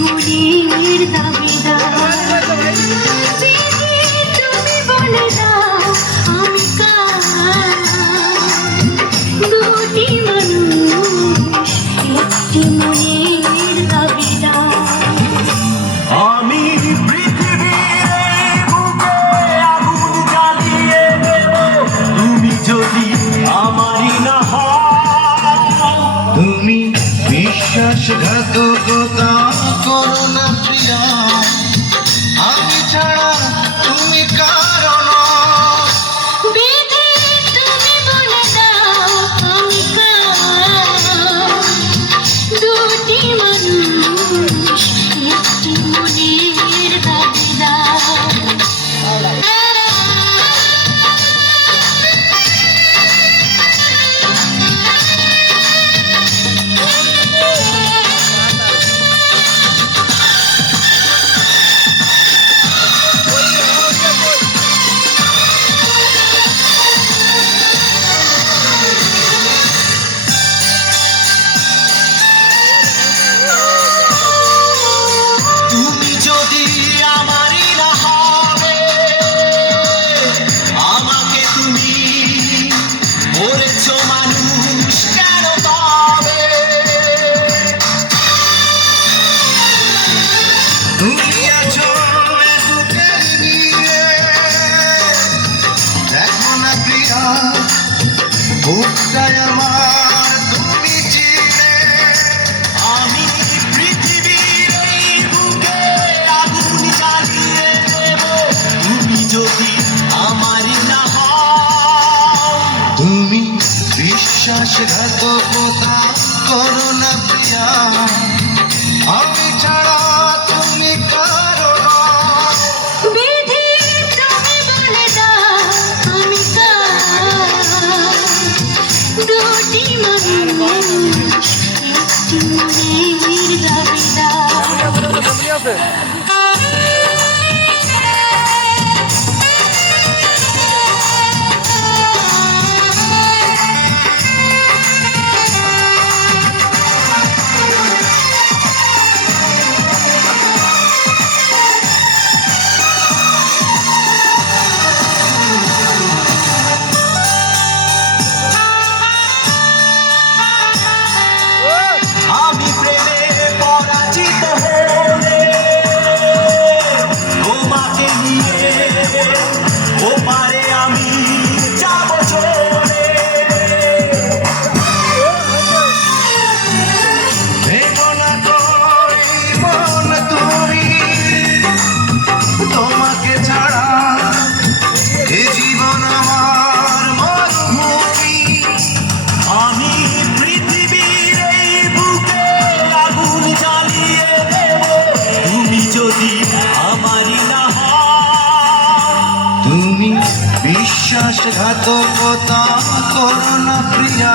মনের দাবিদার। তুমি বলে দাও আমি কার, দুটি মানুষ একটি মনের দাবিদার। আমি পৃথিবীর বুকে আগুন জ্বালিয়ে দেব, তুমি যদি আমারই না হও। তুমি বিশ্বাসঘাতকতা করো না প্রিয়া, আমি ছাড়া তুমি কারো নও। বিধি তুমি বলে দাও আমি কার, দুটি মানুষ একটি মনের দাবিদার। তুমি যদি আমারই না হবে, আমাকে তুমি বলেছ মানুষ কেন তবে? তুমি আছো বুকে নিয়ে, দেখো না প্রিয়া বুকটাই আমার তুমি চিনে। আমি পৃথিবীর এই বুকে আগুন জ্বালিয়ে দেব, তুমি যদি আমারই না হও। তুমি বিশ্বাসঘাতকতা করো না প্রিয়া, আমি ছাড়া তুমি কারো নও। বিধি তুমি বলে দাও আমি কার, দুটি মানুষ একটি মনের দাবিদার। আমি প্রেমে পরাজিত হলে তোমাকে নিয়ে ওপারে আমি যাব চলে। ভেবো না কই মন তুমি, তোমাকে ছাড়া এ জীবন আমার মরুভূমি। আমি পৃথিবীর এই বুকে আগুন জ্বালিয়ে দেব, তুমি যদি আমারই না হও। তুমি বিশ্বাসঘাতকতা করো না প্রিয়া,